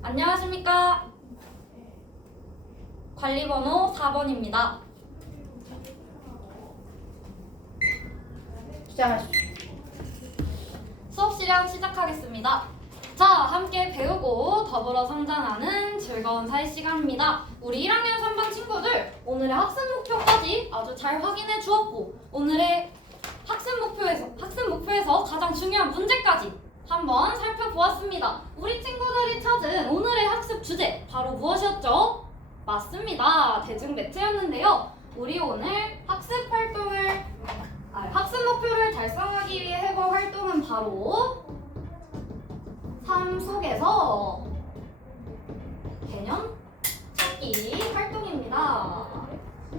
안녕하십니까? 관리번호 4번입니다. 시작하십시오. 수업 시간 시작하겠습니다. 자, 함께 배우고 더불어 성장하는 즐거운 사회 시간입니다. 우리 1학년 3반 친구들, 오늘의 학습 목표까지 아주 잘 확인해 주었고, 오늘의 학습 목표에서, 학습 목표에서 가장 중요한 문제까지 한번 살펴보았습니다. 우리 친구들이 찾은 오늘의 학습 주제, 바로 무엇이었죠? 맞습니다. 대중 매체였는데요. 우리 오늘 학습 활동을, 아, 학습 목표를 달성하기 위해 해볼 활동은 바로 삶 속에서 개념 찾기 활동입니다.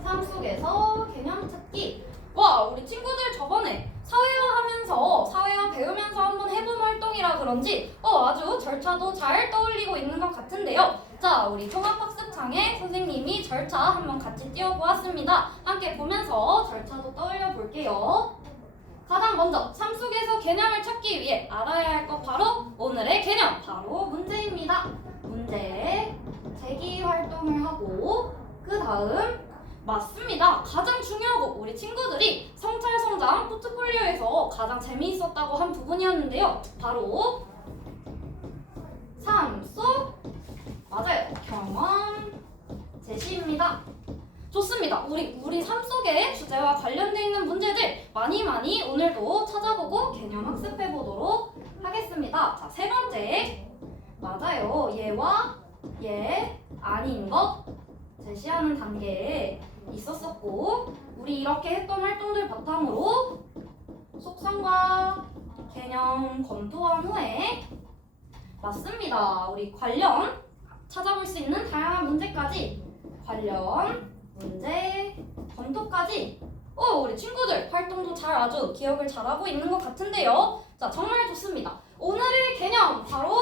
삶 속에서 개념 찾기. 와, 우리 친구들 저번에 사회화 하면서, 사회화 배우면서 한번 해본 활동이라 그런지, 어, 아주 절차도 잘 떠올리고 있는 것 같은데요. 자, 우리 통합학습창에 선생님이 절차 한번 같이 띄워보았습니다. 함께 보면서 절차도 떠올려 볼게요. 가장 먼저 삶 속에서 개념을 찾기 위해 알아야 할 것 바로 오늘의 개념 바로 문제입니다. 문제 제기 활동을 하고 그 다음 맞습니다. 가장 중요하고 우리 친구들이 성찰 성장 포트폴리오에서 가장 재미있었다고 한 부분이었는데요. 바로 삶 속 맞아요 경험 제시입니다. 좋습니다. 우리 우리 삶 속의 주제와 관련돼 있는 문제들 많이 많이 오늘도 찾아보고 개념 학습해 보도록 하겠습니다. 자, 세 번째. 맞아요. 얘와 얘 아닌 것 제시하는 단계에 있었었고 우리 이렇게 했던 활동들 바탕으로 속성과 개념 검토한 후에 맞습니다. 우리 관련 찾아볼 수 있는 다양한 문제까지 관련 문제 검토까지. 어 우리 친구들 활동도 잘 아주 기억을 잘하고 있는 것 같은데요. 자 정말 좋습니다. 오늘의 개념 바로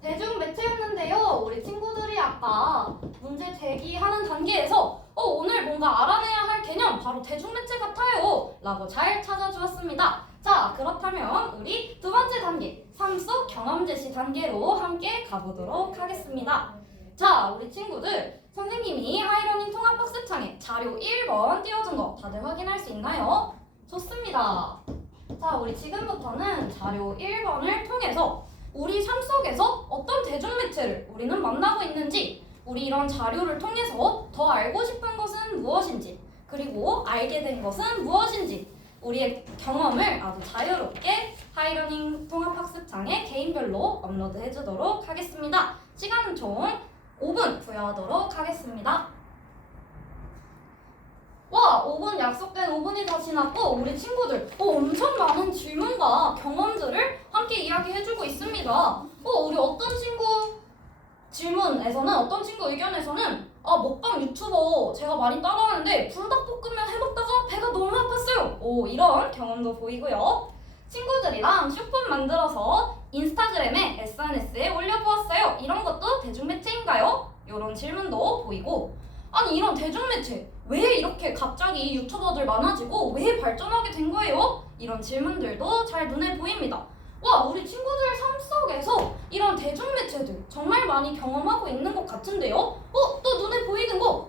대중 매체였는데요. 우리 친구들이 아까 문제 제기하는 단계에서 어 오늘 뭔가 알아내야 할 개념 바로 대중 매체 같아요 라고 잘 찾아주었습니다 자 그렇다면 우리 두 번째 단계 삶 속 경험 제시 단계로 함께 가보도록 하겠습니다 자 우리 친구들 선생님이 하이러닝 통합 학습창에 자료 1번 띄워준 거 다들 확인할 수 있나요? 좋습니다. 자, 우리 지금부터는 자료 1번을 통해서 우리 삶 속에서 어떤 대중매체를 우리는 만나고 있는지 우리 이런 자료를 통해서 더 알고 싶은 것은 무엇인지 그리고 알게 된 것은 무엇인지 우리의 경험을 아주 자유롭게 하이러닝 통합학습창에 개인별로 업로드해 주도록 하겠습니다. 시간은 총 5분 부여하도록 하겠습니다. 와, 5분 약속된 5분이 다 지났고 우리 친구들 어, 엄청 많은 질문과 경험들을 함께 이야기해주고 있습니다. 어, 우리 어떤 친구 질문에서는 어떤 친구 의견에서는 아 먹방 유튜버 제가 많이 따라하는데 불닭볶음면 해먹다가 배가 너무 아팠어요. 오 이런 경험도 보이고요. 친구들이랑 슈폰 만들어서 인스타그램에 SNS에 올려보았어요. 이런 것도 대중매체인가요? 이런 질문도 보이고 아니 이런 대중매체 왜 이렇게 갑자기 유튜버들 많아지고 왜 발전하게 된 거예요? 이런 질문들도 잘 눈에 보입니다. 와 우리 친구들 삶 속에서 이런 대중매체들 정말 많이 경험하고 있는 것 같은데요? 어? 또 눈에 보이는 거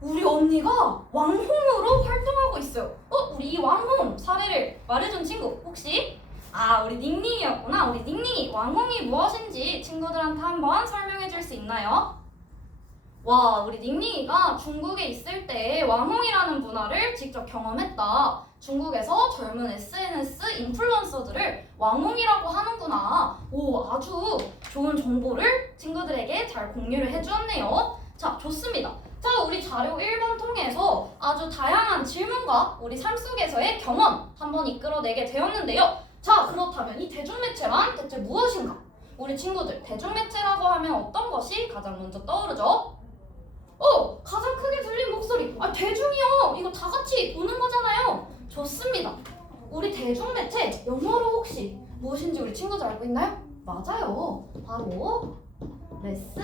우리 언니가 왕홍으로 활동하고 있어요. 어? 우리 이 왕홍 사례를 말해준 친구 혹시? 아 우리 닝닝이었구나. 우리 닝닝이 왕홍이 무엇인지 친구들한테 한번 설명해 줄 수 있나요? 와 우리 닝닝이가 중국에 있을 때 왕홍이라는 문화를 직접 경험했다. 중국에서 젊은 SNS 인플루언서들을 왕홍이라고 하는구나. 오 아주 좋은 정보를 친구들에게 잘 공유를 해주었네요. 자 좋습니다. 자, 우리 자료 1번 통해서 아주 다양한 질문과 우리 삶 속에서의 경험 한번 이끌어내게 되었는데요. 자, 그렇다면 이 대중매체란 대체 무엇인가? 우리 친구들, 대중매체라고 하면 어떤 것이 가장 먼저 떠오르죠? 어, 가장 크게 들린 목소리. 아, 대중이요. 이거 다 같이 보는 거잖아요. 좋습니다. 우리 대중매체, 영어로 혹시 무엇인지 우리 친구들 알고 있나요? 맞아요. 바로 매스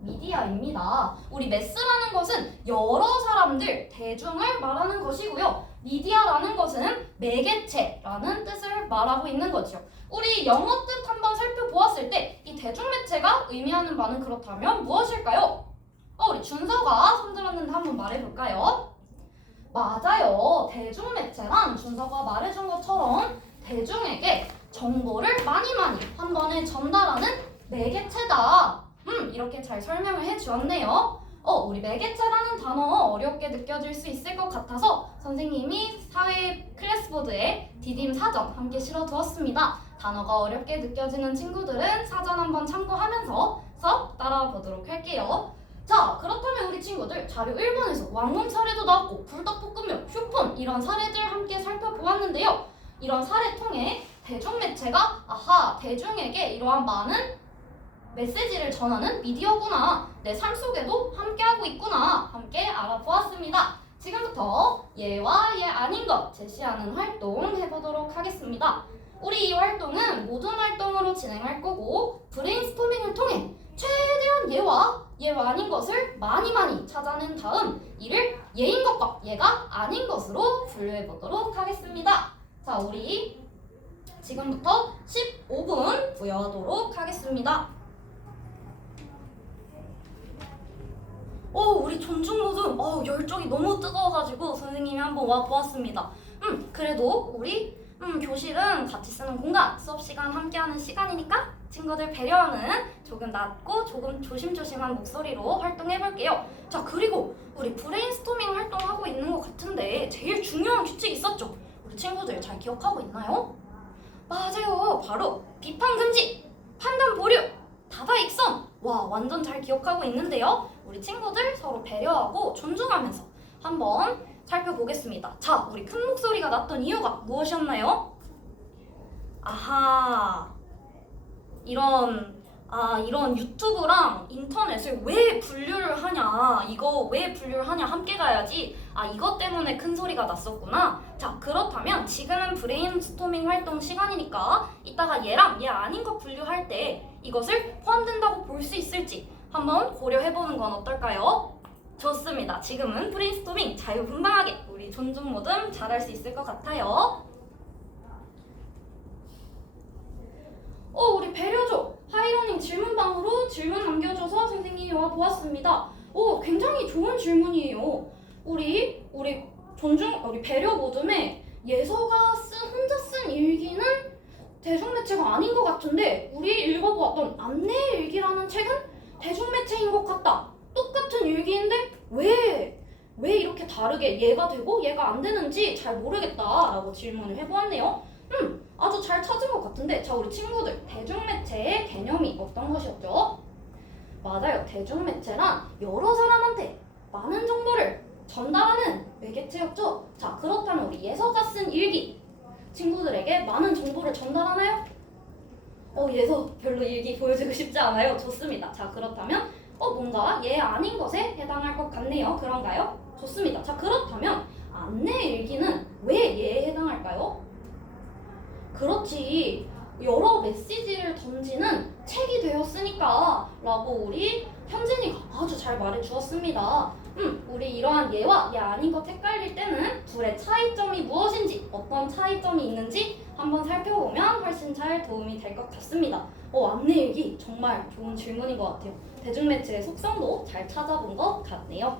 미디어입니다. 우리 매스라는 것은 여러 사람들, 대중을 말하는 것이고요. 미디어라는 것은 매개체라는 뜻을 말하고 있는 거죠. 우리 영어 뜻 한번 살펴보았을 때 이 대중매체가 의미하는 바는 그렇다면 무엇일까요? 어, 우리 준서가 손들었는데 한번 말해볼까요? 맞아요. 대중매체란 준서가 말해준 것처럼 대중에게 정보를 많이 많이 한 번에 전달하는 매개체다. 음, 이렇게 잘 설명을 해주었네요. 어, 우리 매개체라는 단어 어렵게 느껴질 수 있을 것 같아서 선생님이 사회 클래스보드에 디딤 사전 함께 실어두었습니다. 단어가 어렵게 느껴지는 친구들은 사전 한번 참고하면서 서 따라보도록 할게요. 자, 그렇다면 우리 친구들 자료 1번에서 왕몸 사례도 나왔고 불닭볶음면, 휴폰 이런 사례들 함께 살펴보았는데요. 이런 사례 통해 대중 매체가 아하 대중에게 이러한 많은 메시지를 전하는 미디어구나 내 삶 속에도 함께하고 있구나 함께 알아보았습니다. 지금부터 예와 예 아닌 것 제시하는 활동 해보도록 하겠습니다. 우리 이 활동은 모든 활동으로 진행할 거고 브레인스토밍을 통해 최대한 예와 예와 아닌 것을 많이 많이 찾아낸 다음 이를 예인 것과 예가 아닌 것으로 분류해 보도록 하겠습니다. 자, 우리 지금부터 15분 부여하도록 하겠습니다. 오, 우리 존중 모두 어, 열정이 너무 뜨거워가지고 선생님이 한번 와 보았습니다. 음, 그래도 우리 음, 교실은 같이 쓰는 공간, 수업 시간 함께하는 시간이니까 친구들 배려하는 조금 낮고 조금 조심조심한 목소리로 활동해 볼게요. 자, 그리고 우리 브레인스토밍 활동하고 있는 것 같은데 제일 중요한 규칙 있었죠? 우리 친구들 잘 기억하고 있나요? 맞아요. 바로 비판 금지, 판단 보류, 다다익선. 와, 완전 잘 기억하고 있는데요. 우리 친구들 서로 배려하고 존중하면서 한번 살펴보겠습니다. 자, 우리 큰 목소리가 났던 이유가 무엇이었나요? 아하. 이런 아, 이런 유튜브랑 인터넷을 왜 분류를 하냐, 이거 왜 분류를 하냐, 함께 가야지. 아, 이것 때문에 큰 소리가 났었구나. 자, 그렇다면 지금은 브레인스토밍 활동 시간이니까 이따가 얘랑 얘 아닌 거 분류할 때 이것을 포함된다고 볼 수 있을지 한번 고려해보는 건 어떨까요? 좋습니다. 지금은 브레인스토밍 자유분방하게 우리 존중 모듬 잘할 수 있을 것 같아요. 어, 우리 배려조 하이러닝 질문방으로 질문 남겨줘서 선생님이 와 보았습니다. 오, 굉장히 좋은 질문이에요. 우리 우리 존중 우리 배려 모듬에 예서가 쓴 혼자 쓴 일기는 대중 매체가 아닌 것 같은데 우리 읽어보았던 안내 일기라는 책은 대중 매체인 것 같다. 똑같은 일기인데 왜? 왜 이렇게 다르게 얘가 되고 얘가 안 되는지 잘 모르겠다라고 질문을 해보았네요. 음, 아주 잘 찾은 것 같은데 자 우리 친구들 대중매체의 개념이 어떤 것이었죠? 맞아요. 대중매체란 여러 사람한테 많은 정보를 전달하는 매개체였죠. 자 그렇다면 우리 예서가 쓴 일기 친구들에게 많은 정보를 전달하나요? 어 예서 별로 일기 보여주고 싶지 않아요. 좋습니다. 자 그렇다면 어 뭔가 얘 아닌 것에 해당할 것 같네요. 그런가요? 좋습니다. 자 그렇다면 안내 일기는 왜 얘에 해당할까요? 그렇지. 여러 메시지를 던지는 책이 되었으니까 라고 우리 현진이가 아주 잘 말해 주었습니다. 음, 우리 이러한 얘와 얘 아닌 것 헷갈릴 때는 둘의 차이점이 무엇인지 어떤 차이점이 있는지 한번 살펴보면 훨씬 잘 도움이 될 것 같습니다. 어, 안내 일기 정말 좋은 질문인 것 같아요. 대중매체의 속성도 잘 찾아본 것 같네요.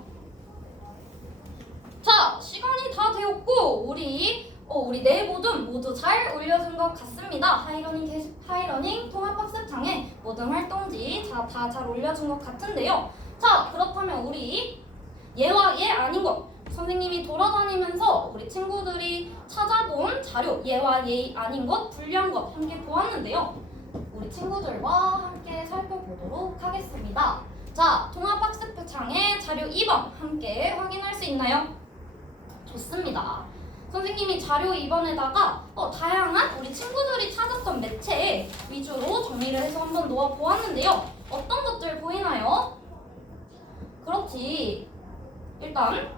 자, 시간이 다 되었고 우리 어, 우리 네 모든 모두 잘 올려준 것 같습니다. 하이러닝 게시, 하이러닝 통합학습창에 모든 활동지 다 잘 올려준 것 같은데요. 자, 그렇다면 우리 예와 예 아닌 것 선생님이 돌아다니면서 우리 친구들이 찾아본 자료 예와 예 아닌 것 분리한 것 함께 보았는데요. 우리 친구들과 함께 살펴보도록 하겠습니다. 자, 통합학습창에 자료 2번 함께 확인할 수 있나요? 좋습니다. 선생님이 자료 2번에다가 어, 다양한 우리 친구들이 찾았던 매체 위주로 정리를 해서 한번 놓아 보았는데요. 어떤 것들 보이나요? 그렇지. 일단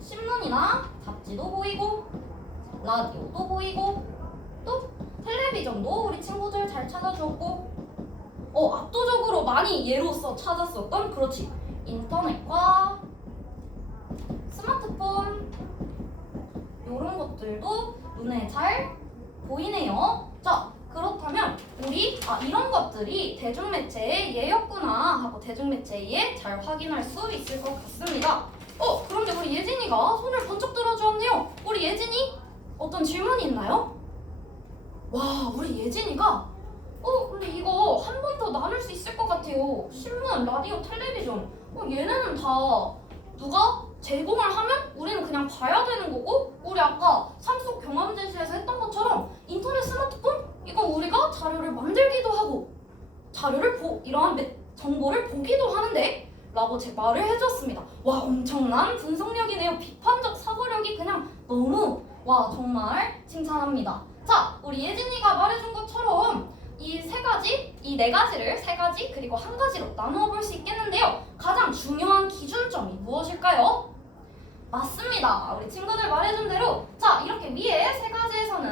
신문이나 잡지도 보이고 라디오도 보이고 또 텔레비전도 우리 친구들 잘 찾아주었고 어 압도적으로 많이 예로서 찾았었던 그렇지 인터넷과 스마트폰 이런 것들도 눈에 잘 보이네요. 자, 그렇다면 우리 아 이런 것들이 대중매체의 예였구나 하고 대중매체의 예잘 확인할 수 있을 것 같습니다. 어, 그런데 우리 예진이가 손을 번쩍 들어주었네요. 우리 예진이 어떤 질문이 있나요? 와, 우리 예진이가 어, 근데 이거 한 번 더 나눌 수 있을 것 같아요. 신문, 라디오, 텔레비전. 어, 얘네는 다 누가 제공을 하면 우리는 그냥 봐야 되는 거고 우리 아까 상속 경험 제시에서 했던 것처럼 인터넷 스마트폰 이거 우리가 자료를 만들기도 하고 자료를 보 이러한 매- 정보를 보기도 하는데 라고 제 말을 해줬습니다. 와 엄청난 분석력이네요. 비판적 사고력이 그냥 너무 와 정말 칭찬합니다. 자 우리 예진이가 말해준 것처럼 이 세 가지, 이 네 가지를 세 가지 그리고 한 가지로 나누어 볼 수 있겠는데요. 가장 중요한 기준점이 무엇일까요? 맞습니다. 우리 친구들 말해준 대로 자 이렇게 위에 세 가지에서는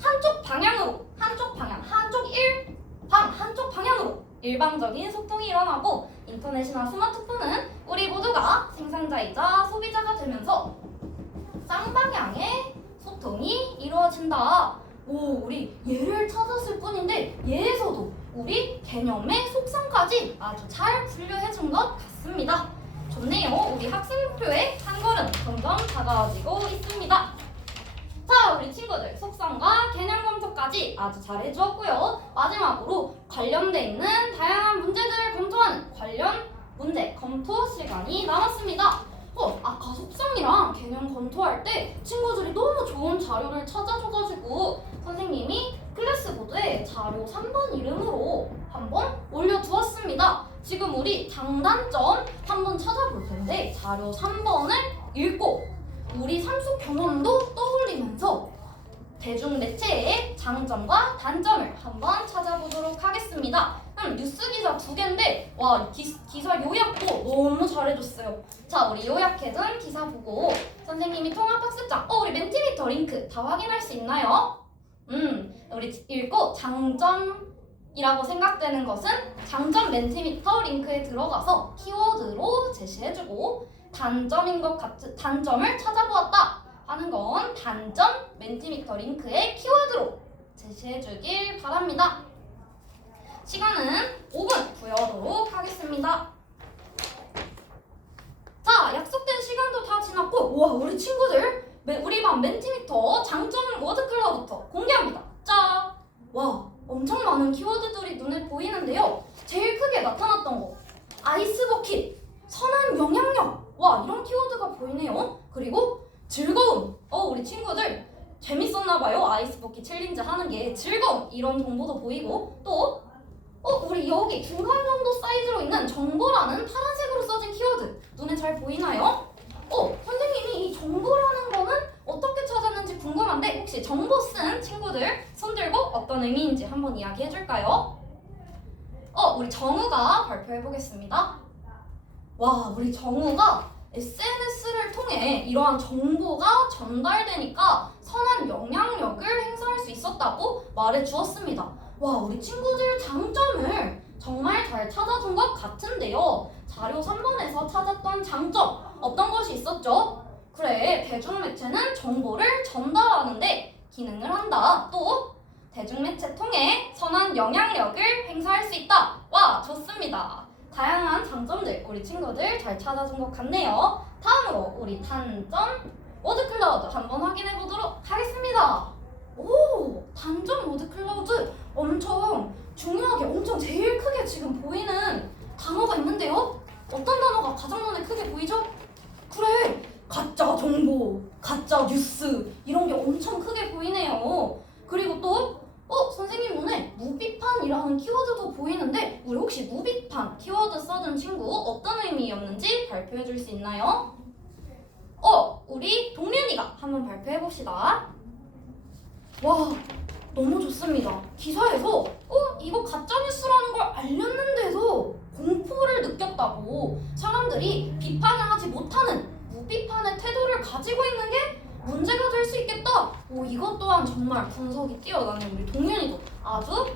한쪽 방향으로 한쪽 방향 한쪽 일방 한쪽 방향으로 일방적인 소통이 일어나고 인터넷이나 스마트폰은 우리 모두가 생산자이자 소비자가 되면서 쌍방향의 소통이 이루어진다. 오, 우리 예를 찾았을 뿐인데 예에서도 우리 개념의 속성까지 아주 잘 분류해준 것 같습니다. 좋네요. 우리 학생 목표에 한 걸음 점점 다가와지고 있습니다. 자, 우리 친구들 속성과 개념 검토까지 아주 잘 해주었고요. 마지막으로 관련돼 있는 다양한 문제들을 검토하는 관련 문제 검토 시간이 남았습니다. 어, 아까 속성이랑 개념 검토할 때 친구들이 너무 좋은 자료를 찾아줘가지고 선생님이 클래스보드에 자료 3번 이름으로 한번 올려두었습니다. 지금 우리 장단점 자료 3번을 읽고 우리 삼속 경험도 떠올리면서 대중 매체의 장점과 단점을 한번 찾아보도록 하겠습니다. 음, 뉴스 기사 두 개인데 와 기, 기사 요약도 너무 잘해줬어요. 자 우리 요약해둔 기사 보고 선생님이 통합 학습장 어 우리 멘티미터 링크 다 확인할 수 있나요? 음 우리 읽고 장점이라고 생각되는 것은 장점 멘티미터 링크에 들어가서 키워드로 제시해주고 단점인 것 같은 단점을 찾아보았다 하는 건 단점 멘티미터 링크의 키워드로 제시해주길 바랍니다. 시간은 5분 부여하도록 하겠습니다. 자, 약속된 시간도 다 지났고, 와, 우리 친구들, 매- 우리 반 멘티미터 장점 워드 컬러부터 공개합니다. 자, 와, 엄청 많은 키워드들이 눈에 보이는데요. 제일 크게 나타났던 거, 아이스 버킷, 선한 영향력, 와, 이런 키워드가 보이네요. 그리고 즐거움, 어, 우리 친구들 재밌었나봐요. 아이스 버킷 챌린지 하는 게 즐거움 이런 정보도 보이고 또 어, 우리 여기 중간 정도 사이즈로 있는 정보라는 파란색으로 써진 키워드 눈에 잘 보이나요? 어, 선생님이 이 정보라는 거는 어떻게 찾았는지 궁금한데 혹시 정보 쓴 친구들 손 들고 어떤 의미인지 한번 이야기해 줄까요? 어, 우리 정우가 발표해 보겠습니다. 와, 우리 정우가 SNS를 통해 이러한 정보가 전달되니까 선한 영향력을 행사할 수 있었다고 말해 주었습니다. 와, 우리 친구들 장점을 정말 잘 찾아준 것 같은데요. 자료 3번에서 찾았던 장점 어떤 것이 있었죠? 그래, 대중매체는 정보를 전달하는데 기능을 한다. 또 대중매체 통해 선한 영향력을 행사할 수 있다. 와, 좋습니다. 다양한 장점들 우리 친구들 잘 찾아준 것 같네요. 다음으로 우리 단점 워드 클라우드 한번 확인해 보도록 하겠습니다. 오, 단점 워드 클라우드 엄청 중요하게 엄청 제일 크게 지금 보이는 단어가 있는데요. 어떤 단어가 가장 눈에 크게 보이죠? 그래, 가짜 정보, 가짜 뉴스 이런 게 엄청 크게 보이네요. 그리고 또 어, 선생님 눈에 무비판이라는 키워드도 보이는데 우리 혹시 무비판 키워드 써준 친구 어떤 의미였는지 발표해 줄 수 있나요? 어, 우리 동련이가 한번 발표해 봅시다. 와, 너무 좋습니다. 기사에서 어, 이거 가짜 뉴스라는 걸 알렸는데도 공포를 느꼈다고 사람들이 비판하지 못하는 무비판의 태도를 가지고 있는 게 문제가 될 수 있겠다. 오, 이것 또한 정말 분석이 뛰어나는 우리 동현이도 아주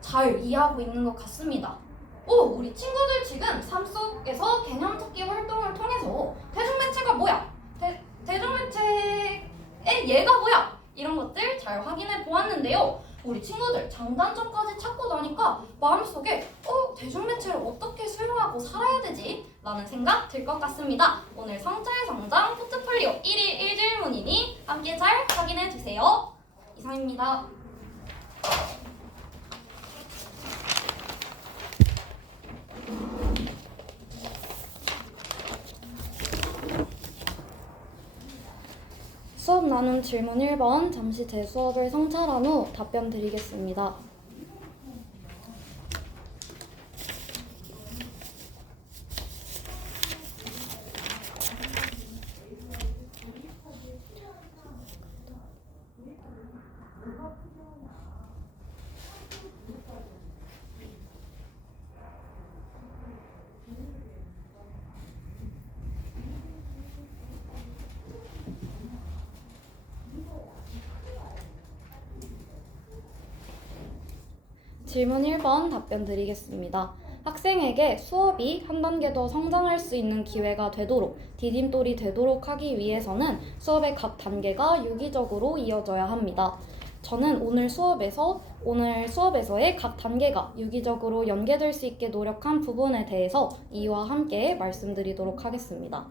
잘 이해하고 있는 것 같습니다. 오, 우리 친구들 지금 삶 속에서 개념 찾기 활동을 통해서 대중매체가 뭐야? 대, 대중매체 에 얘가 뭐야? 이런 것들 잘 확인해 보았는데요. 우리 친구들 장단점까지 찾고 나니까 마음속에 어 대중매체를 어떻게 수용하고 살아야 되지? 라는 생각 들 것 같습니다. 오늘 성찰 성장 포트폴리오 1일 1질문이니 함께 잘 확인해 주세요. 이상입니다. 수업 나눔 질문 1번 잠시 제 수업을 성찰한 후 답변 드리겠습니다. 질문 1번 답변 드리겠습니다. 학생에게 수업이 한 단계 더 성장할 수 있는 기회가 되도록 디딤돌이 되도록 하기 위해서는 수업의 각 단계가 유기적으로 이어져야 합니다. 저는 오늘 수업에서 오늘 수업에서의 각 단계가 유기적으로 연계될 수 있게 노력한 부분에 대해서 이와 함께 말씀드리도록 하겠습니다.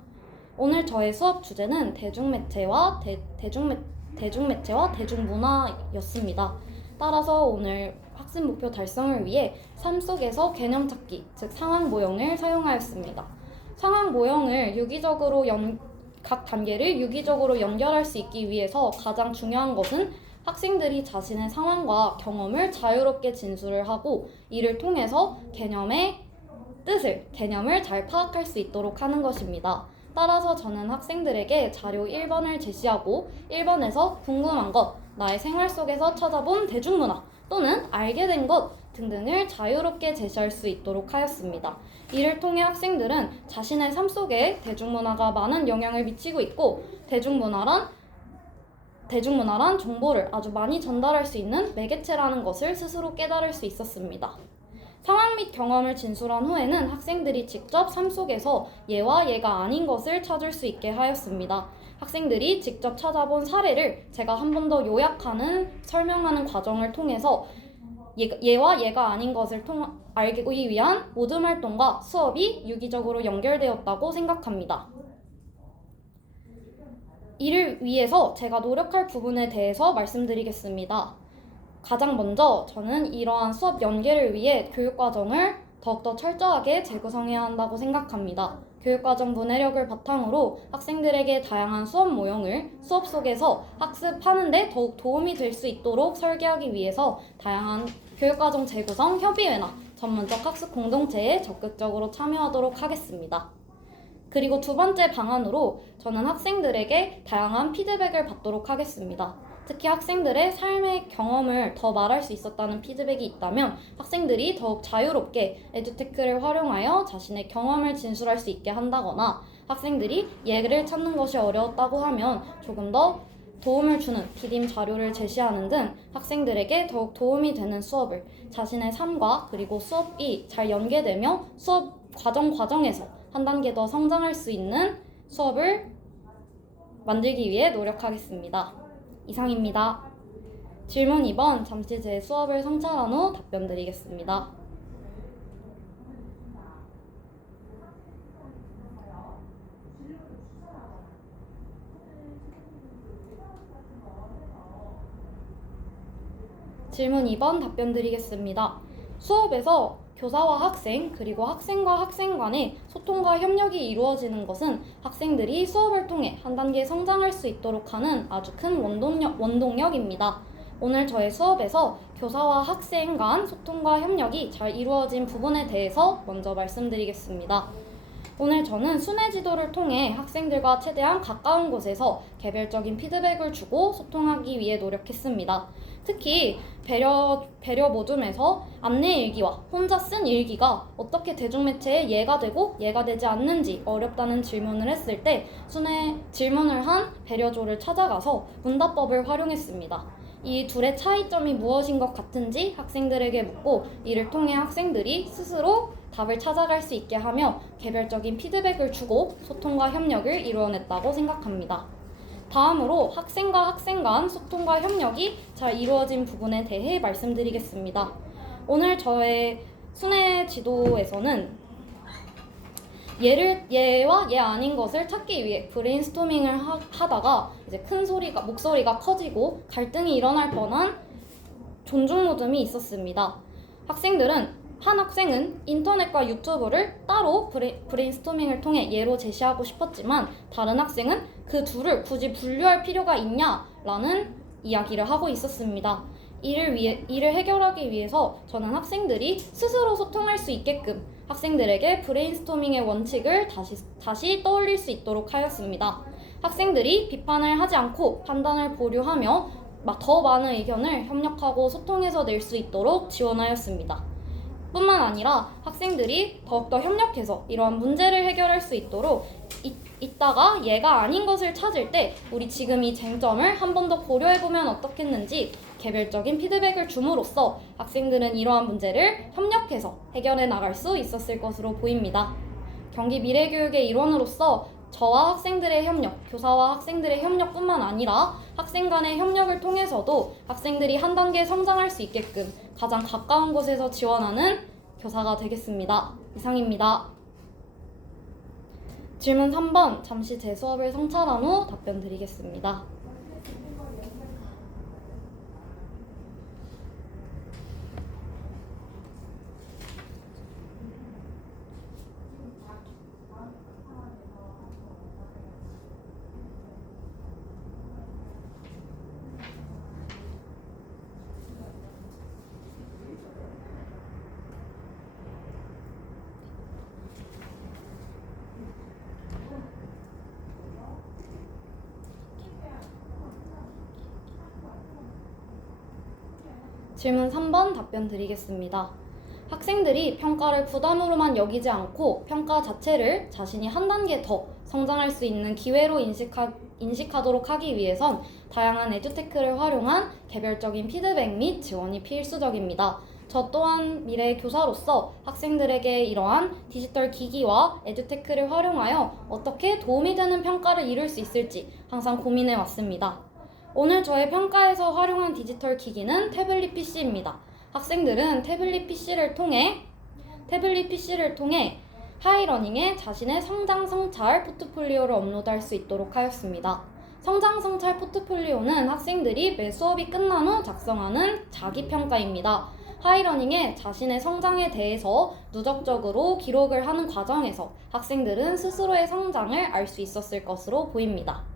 오늘 저의 수업 주제는 대중매체와 대, 대중매, 대중매체와 대중문화였습니다. 따라서 오늘 학습 목표 달성을 위해 삶 속에서 개념 찾기, 즉 상황 모형을 사용하였습니다. 상황 모형을 유기적으로 연, 각 단계를 유기적으로 연결할 수 있기 위해서 가장 중요한 것은 학생들이 자신의 상황과 경험을 자유롭게 진술을 하고 이를 통해서 개념의 뜻을, 개념을 잘 파악할 수 있도록 하는 것입니다. 따라서 저는 학생들에게 자료 1번을 제시하고 1번에서 궁금한 것, 나의 생활 속에서 찾아본 대중문화 또는 알게 된 것 등등을 자유롭게 제시할 수 있도록 하였습니다. 이를 통해 학생들은 자신의 삶 속에 대중문화가 많은 영향을 미치고 있고 대중문화란 대중문화란 정보를 아주 많이 전달할 수 있는 매개체라는 것을 스스로 깨달을 수 있었습니다. 상황 및 경험을 진술한 후에는 학생들이 직접 삶 속에서 얘와 얘가 아닌 것을 찾을 수 있게 하였습니다. 학생들이 직접 찾아본 사례를 제가 한 번 더 요약하는 설명하는 과정을 통해서 얘, 와 얘가 아닌 것을 통, 알기 위한 모든 활동과 수업이 유기적으로 연결되었다고 생각합니다. 이를 위해서 제가 노력할 부분에 대해서 말씀드리겠습니다. 가장 먼저 저는 이러한 수업 연계를 위해 교육과정을 더욱더 철저하게 재구성해야 한다고 생각합니다. 교육과정 문해력을 바탕으로 학생들에게 다양한 수업 모형을 수업 속에서 학습하는데 더욱 도움이 될 수 있도록 설계하기 위해서 다양한 교육과정 재구성 협의회나 전문적 학습 공동체에 적극적으로 참여하도록 하겠습니다. 그리고 두 번째 방안으로 저는 학생들에게 다양한 피드백을 받도록 하겠습니다. 특히 학생들의 삶의 경험을 더 말할 수 있었다는 피드백이 있다면 학생들이 더욱 자유롭게 에듀테크를 활용하여 자신의 경험을 진술할 수 있게 한다거나 학생들이 예를 찾는 것이 어려웠다고 하면 조금 더 도움을 주는 디딤 자료를 제시하는 등 학생들에게 더욱 도움이 되는 수업을 자신의 삶과 그리고 수업이 잘 연계되며 수업 과정 과정에서 한 단계 더 성장할 수 있는 수업을 만들기 위해 노력하겠습니다. 이상입니다. 질문 2번 잠시 제 수업을 성찰한 후 답변 드리겠습니다. 질문 2번 답변 드리겠습니다. 수업에서 교사와 학생, 그리고 학생과 학생 간의 소통과 협력이 이루어지는 것은 학생들이 수업을 통해 한 단계 성장할 수 있도록 하는 아주 큰 원동력, 원동력입니다. 오늘 저의 수업에서 교사와 학생 간 소통과 협력이 잘 이루어진 부분에 대해서 먼저 말씀드리겠습니다. 오늘 저는 순회 지도를 통해 학생들과 최대한 가까운 곳에서 개별적인 피드백을 주고 소통하기 위해 노력했습니다. 특히 배려, 배려 모둠에서 안내 일기와 혼자 쓴 일기가 어떻게 대중매체에 예가 되고 예가 되지 않는지 어렵다는 질문을 했을 때 순회 질문을 한 배려조를 찾아가서 문답법을 활용했습니다. 이 둘의 차이점이 무엇인 것 같은지 학생들에게 묻고 이를 통해 학생들이 스스로 답을 찾아갈 수 있게 하며 개별적인 피드백을 주고 소통과 협력을 이루어냈다고 생각합니다. 다음으로 학생과 학생 간 소통과 협력이 잘 이루어진 부분에 대해 말씀드리겠습니다. 오늘 저의 순회 지도에서는 얘를 얘와 얘 아닌 것을 찾기 위해 브레인스토밍을 하, 하다가 이제 큰 소리가 목소리가 커지고 갈등이 일어날 뻔한 존중 모듬이 있었습니다. 학생들은 한 학생은 인터넷과 유튜브를 따로 브레, 브레인스토밍을 통해 예로 제시하고 싶었지만 다른 학생은 그 둘을 굳이 분류할 필요가 있냐라는 이야기를 하고 있었습니다. 이를 위해 이를 해결하기 위해서 저는 학생들이 스스로 소통할 수 있게끔 학생들에게 브레인스토밍의 원칙을 다시 다시 떠올릴 수 있도록 하였습니다. 학생들이 비판을 하지 않고 판단을 보류하며 마- 더 많은 의견을 협력하고 소통해서 낼 수 있도록 지원하였습니다. 뿐만 아니라 학생들이 더욱더 협력해서 이러한 문제를 해결할 수 있도록 이, 이따가 얘가 아닌 것을 찾을 때 우리 지금 이 쟁점을 한 번 더 고려해보면 어떻겠는지 개별적인 피드백을 줌으로써 학생들은 이러한 문제를 협력해서 해결해 나갈 수 있었을 것으로 보입니다. 경기 미래교육의 일원으로서 저와 학생들의 협력, 교사와 학생들의 협력뿐만 아니라 학생 간의 협력을 통해서도 학생들이 한 단계 성장할 수 있게끔 가장 가까운 곳에서 지원하는 교사가 되겠습니다. 이상입니다. 질문 3번 잠시 제 수업을 성찰한 후 답변 드리겠습니다. 질문 3번 답변 드리겠습니다. 학생들이 평가를 부담으로만 여기지 않고 평가 자체를 자신이 한 단계 더 성장할 수 있는 기회로 인식하, 인식하도록 하기 위해선 다양한 에듀테크를 활용한 개별적인 피드백 및 지원이 필수적입니다. 저 또한 미래 교사로서 학생들에게 이러한 디지털 기기와 에듀테크를 활용하여 어떻게 도움이 되는 평가를 이룰 수 있을지 항상 고민해 왔습니다. 오늘 저의 평가에서 활용한 디지털 기기는 태블릿 PC입니다. 학생들은 태블릿 PC를 통해 태블릿 PC를 통해 하이러닝에 자신의 성장 성찰 포트폴리오를 업로드할 수 있도록 하였습니다. 성장 성찰 포트폴리오는 학생들이 매 수업이 끝난 후 작성하는 자기 평가입니다. 하이러닝에 자신의 성장에 대해서 누적적으로 기록을 하는 과정에서 학생들은 스스로의 성장을 알 수 있었을 것으로 보입니다.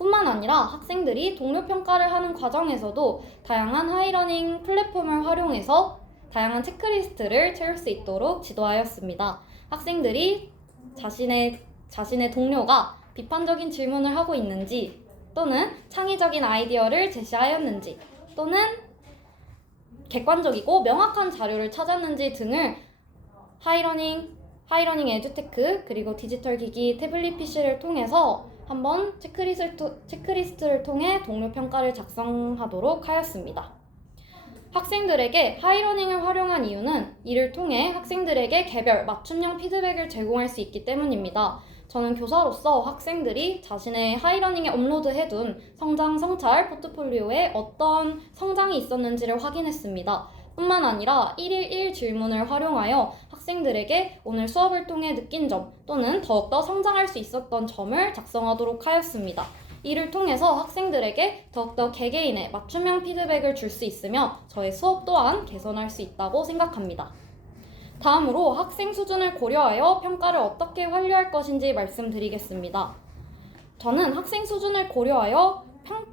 뿐만 아니라 학생들이 동료 평가를 하는 과정에서도 다양한 하이러닝 플랫폼을 활용해서 다양한 체크리스트를 채울 수 있도록 지도하였습니다. 학생들이 자신의 자신의 동료가 비판적인 질문을 하고 있는지 또는 창의적인 아이디어를 제시하였는지 또는 객관적이고 명확한 자료를 찾았는지 등을 하이러닝, 하이러닝 에듀테크 그리고 디지털 기기 태블릿 PC를 통해서 한번 체크리스트, 체크리스트를 통해 동료 평가를 작성하도록 하였습니다. 학생들에게 하이러닝을 활용한 이유는 이를 통해 학생들에게 개별 맞춤형 피드백을 제공할 수 있기 때문입니다. 저는 교사로서 학생들이 자신의 하이러닝에 업로드해둔 성장 성찰 포트폴리오에 어떤 성장이 있었는지를 확인했습니다. 뿐만 아니라 1일 1 질문을 활용하여 학생들에게 오늘 수업을 통해 느낀 점 또는 더욱더 성장할 수 있었던 점을 작성하도록 하였습니다. 이를 통해서 학생들에게 더욱더 개개인의 맞춤형 피드백을 줄 수 있으며 저의 수업 또한 개선할 수 있다고 생각합니다. 다음으로 학생 수준을 고려하여 평가를 어떻게 완료할 것인지 말씀드리겠습니다. 저는 학생 수준을 고려하여 평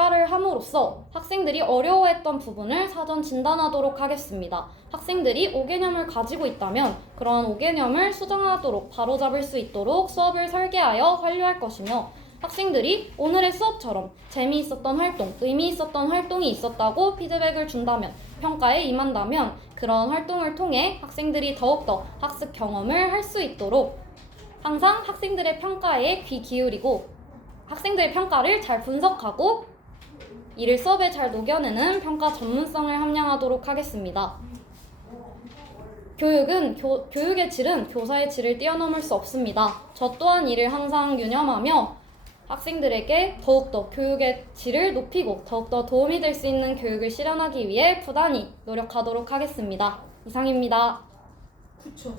가를 함으로써 학생들이 어려워했던 부분을 사전 진단하도록 하겠습니다. 학생들이 5개념을 가지고 있다면 그러한 5개념을 수정하도록 바로잡을 수 있도록 수업을 설계하여 완료할 것이며 학생들이 오늘의 수업처럼 재미있었던 활동, 의미 있었던 활동이 있었다고 피드백을 준다면 평가에 임한다면 그런 활동을 통해 학생들이 더욱더 학습 경험을 할 수 있도록 항상 학생들의 평가에 귀 기울이고 학생들의 평가를 잘 분석하고 이를 수업에 잘 녹여내는 평가 전문성을 함양하도록 하겠습니다. 교육은 교, 교육의 질은 교사의 질을 뛰어넘을 수 없습니다. 저 또한 이를 항상 유념하며 학생들에게 더욱더 교육의 질을 높이고 더욱더 도움이 될 수 있는 교육을 실현하기 위해 부단히 노력하도록 하겠습니다. 이상입니다. 그쵸.